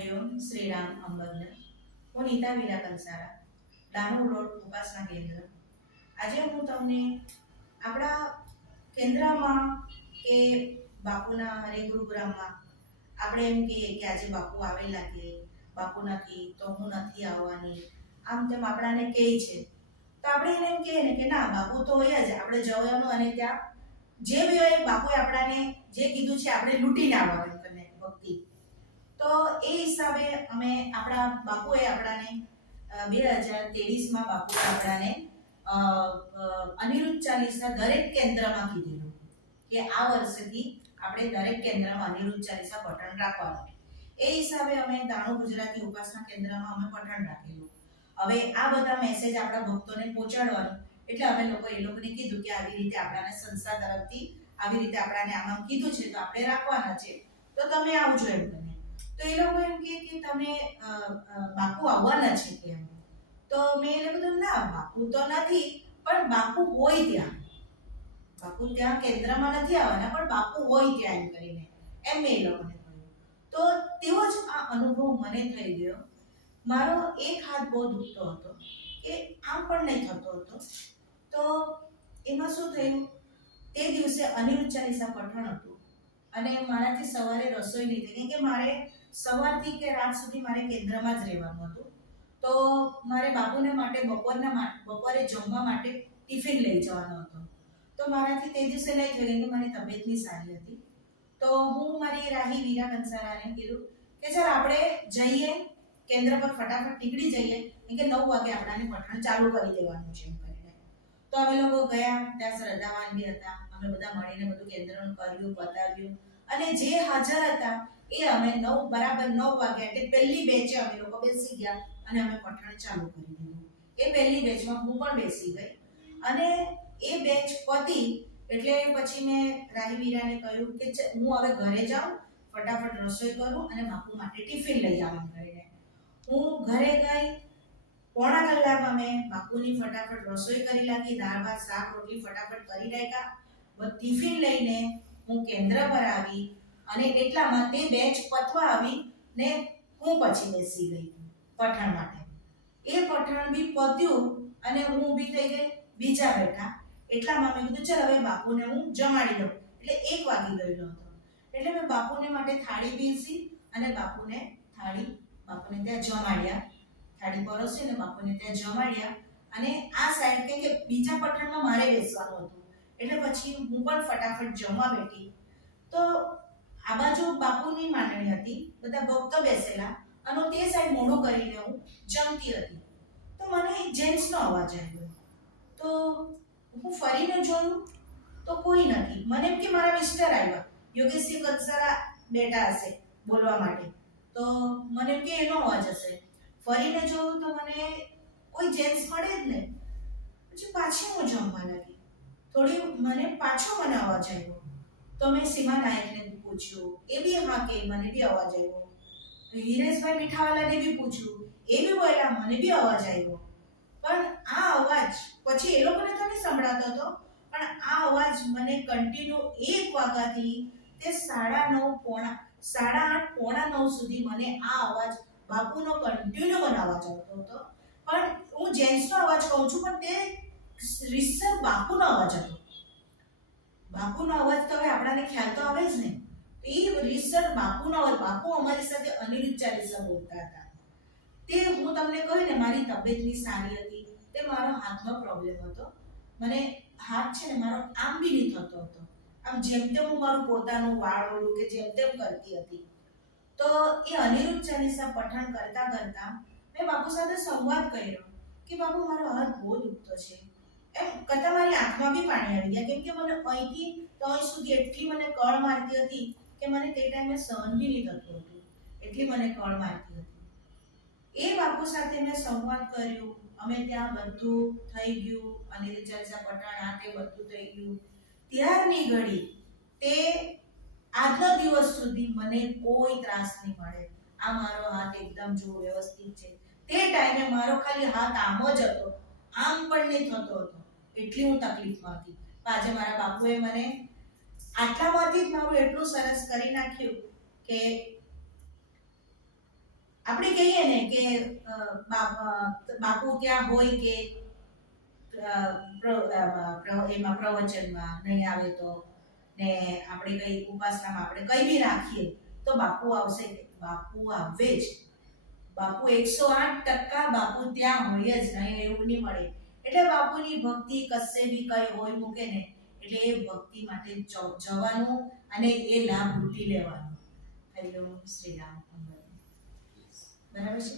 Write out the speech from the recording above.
હરિઓમ શ્રી રામ અંબરને હું Nita villa Kansara ડાનોર road ઉપાસના કેન્દ્ર. આજે હું તમને આપણા કેન્દ્રમાં કે બાપુના હરે ગુરુગ્રામમાં આપણે એમ કહીએ કે આજે બાપુ આવેલા કે બાપુ નથી તો હું નથી આવવાની, આમ તેમ આપણાને કહે છે. તો આપણે એને એમ કહીએ ને કે ના, બાપુ તો હોય જ, આપણે જવાનું અને ત્યાં જે બી હોય બાપુએ આપણાને જે કીધું છે આપણે લૂંટીને આવવાનું કરીને ભક્તિ. તો એ હિસાબે અમે આપણા બાપુએ આપણાને 2023માં બાપુએ આપણાને અનિરુદ્ધ ચાલીસા દરેક કેન્દ્રમાં કીધેલું કે આ વર્ષથી આપણે દરેક કેન્દ્રમાં અનિરુદ્ધ ચાલીસા પઠન રાખવાનું. એ હિસાબે અમે દાણો ગુજરાતી ઉપાસના કેન્દ્રમાં અમે પઠન રાખેલું. હવે આ બધા મેસેજ આપણા ભક્તોને પહોંચાડવાનું, એટલે અમે એ લોકોને કીધું કે આવી રીતે આપણાને સંસ્થા તરફથી આવી રીતે આપણાને આમાં કીધું છે તો આપણે રાખવાના છે, તો તમે આવજો એમ કરીને. તો એ લોકો એમ કે તમે બાપુ આવવાના છે કે એમ. તો મેં એ કીધું ના, બાપુ તો નથી, પણ બાપુ હોય ત્યાં, બાપુ ત્યાં કેન્દ્રમાં નથી આવવાના, પણ બાપુ હોય ત્યાં એમ કરીને એમ મેં એ લોકોને કહ્યું. તો તેવો જ આ અનુભવ મને થઈ ગયો. મારો એક હાથ બહુ દુખતો હતો કે આમ પણ નહીં થતો હતો. તો એમાં શું થયું, તે દિવસે અનિરુદ્ધ ચાલીસા પઠણ હતું અને મારાથી સવારે રસોઈ નહીં થઈ, કેમ કે મારે સવારથી કે રાત સુધી મારે કેન્દ્રમાં જ રહેવાનું હતું. તો મારે બાપુને માટે બપોરે જમવા માટે ટિફિન લઈ જવાનો હતો. તો મારાથી તે દિવસે નહીં થયું, કેમ કે મારી તબિયત નહીં સારી હતી. તો હું મારી રાહી વીરા કંસારાને કીધું કે ચાલ આપણે જઈએ કેન્દ્ર પર, ફટાફટ નીકળી જઈએ, કેમ કે 9 વાગે આપણાને પઠણ ચાલુ કરી દેવાનું છે એમ કરીને. તો અમે લોકો ગયા, ત્યાં શ્રદ્ધાવાન બી હતા, અમે બધા મળીને બધું કેન્દ્રનું કર્યું, બતાવ્યું, અને જે હાજર હતા એ અમે બરાબર 9 વાગ્યા એટલે પહેલી બેચે અમે લોકો બેસી ગયા અને અમે પઠણ ચાલુ કરી દીધું. એ પહેલી બેચમાં હું પણ બેસી ગઈ અને એ બેચ પતી એટલે પછી મેં રાહીવીરાને કહ્યું કે હું હવે ઘરે જાઉં, ફટાફટ રસોઈ કરું અને બાપુ માટે ટિફિન લઈ આવું કરીને. હું ઘરે ગઈ, પોણા કલાકમાં મેં બાપુની ફટાફટ રસોઈ કરી નાખી, દાળ ભાત શાક રોટલી ફટાફટ કરી નાખ્યા, ટિફિન લઈને હું કેન્દ્ર પર આવી અને એટલામાં તે બેચ પતવા આવી ને હું પછી બેસી ગઈ પઠણ માટે. એ પઠણ બી પત્યું અને હું ઊભી થઈ ગઈ, બીજા બેઠા. એટલામાં મેં કીધું ચાલ હવે બાપુને હું જમાડી દઉં, એટલે 1 વાગી ગયેલો હતો. એટલે મેં બાપુને માટે થાળી પીરસી અને બાપુને ત્યાં જમાડ્યા, થાળી પરોસી અને બાપુને ત્યાં જમાડ્યા. અને આ સાઈડ કે બીજા પઠણમાં મારે બેસવાનું હતું, એટલે પછી હું પણ ફટાફટ જમવા બેઠી. તો આ બાજુ બાપુની માંડણી હતી, બધા ભક્તો બેસેલા અને તે સાઈડ મોઢું કરીને હું જમતી હતી. તો મને જેન્ટ્સનો અવાજ આવ્યો. તો હું ફરીને જોયું તો કોઈ નથી. મને એમ કે મારા મિસ્ટર આવ્યા, યોગેશજી કંસારા બેઠા હશે બોલવા માટે, તો મને એમ કે એનો અવાજ હશે. ફરીને જોયું તો મને કોઈ જેન્ટ્સ મળે જ નહીં. પછી પાછી હું જમવા લાગી. થોડી મને પાછો અવાજ આવ્યો. તો મેં સીમા નાયકને પૂછ્યું, એ બી હા કે મને બી અવાજ આવ્યો. હિરેશભાઈ મીઠાવાલાને બી પૂછ્યું, એ બી બોલ્યા મને બી અવાજ આવ્યો. પણ આ અવાજ પછી એ લોકોને તો નહીં સંભળાતો હતો, પણ આ અવાજ મને કન્ટિન્યુ 1 વાગ્યાથી તે 8:30 પોણા 9 સુધી મને આ અવાજ બાપુનો કન્ટિન્યુ મને અવાજ આવતો હતો. પણ હું જેન્ટ્સનો અવાજ કહું છું, પણ તે રીતસર બાપુનો અવાજ હતો. બાપુનો અવાજ તો હવે આપણાને ખ્યાલ તો આવે જ ને. એ રીતસર બાપુનો અવાજ, બાપુ અમારી સાથે અનિરુદ્ધ ચાલીસા બોલતા હતા. તે હું તમને કહ્યું ને, મારી તબિયતની સારી હતી, તે મારો હાથનો પ્રોબ્લેમ હતો. મને હાથ છે ને મારો આમ બી નહીં થતો હતો, આમ જેમ તેમ હું મારું પોતાનું વાળોળું કે જેમ તેમ કરતી હતી. તો એ અનિરુદ્ધ ચાલીસા પઠન કરતા કરતા મેં બાપુ સાથે સંવાદ કર્યો કે બાપુ મારો હાથ બહુ દુખતો છે. એમ કરતા મારી આંખમાં બી પાણી આવી ગયા, કેમ કે મને અહીંથી તો અહીં સુધી એટલી મને કળ મારતી હતી કે મને તે ટાઈમે સહન બી નહીં થતું હતું, એટલી મને કળ મારતી હતી. એ બાપુ સાથે મેં સંવાદ કર્યો, અમે ત્યાં બધું થઈ ગયું, અનિરુદ્ધ ચાલીસા પઠણ આ તે બધું થઈ ગયું. ત્યારની ઘડી તે આજનો દિવસ સુધી મને કોઈ ત્રાસ નહીં મળે. આ મારો હાથ એકદમ જો વ્યવસ્થિત છે. તે ટાઈમે મારો ખાલી હાથ આમ જ હતો, આમ પણ નહીં થતો હતો, એટલી હું તકલીફમાં હતી. આજે મારા બાપુએ મને આટલામાંથી જ મારું એટલું સરસ કરી નાખ્યું કે આપણે કહીએ ને કે બાપુ ત્યાં હોય કે એમાં પ્રવચનમાં નહીં આવે તો ને આપણે કઈ ઉપાસનામાં આપણે કઈ બી રાખીએ તો બાપુ આવશે. બાપુ આવે જ. બાપુ 108% બાપુ ત્યાં હોય જ નહીં એવું નહીં મળે. એટલે બાપુની ભક્તિ કશે બી કઈ હોય મૂકે ને એટલે એ ભક્તિ માટે જવાનું અને એ લાભ લૂંટી લેવાનો. હરિ ઓમ શ્રી રામ. બરાબર છે.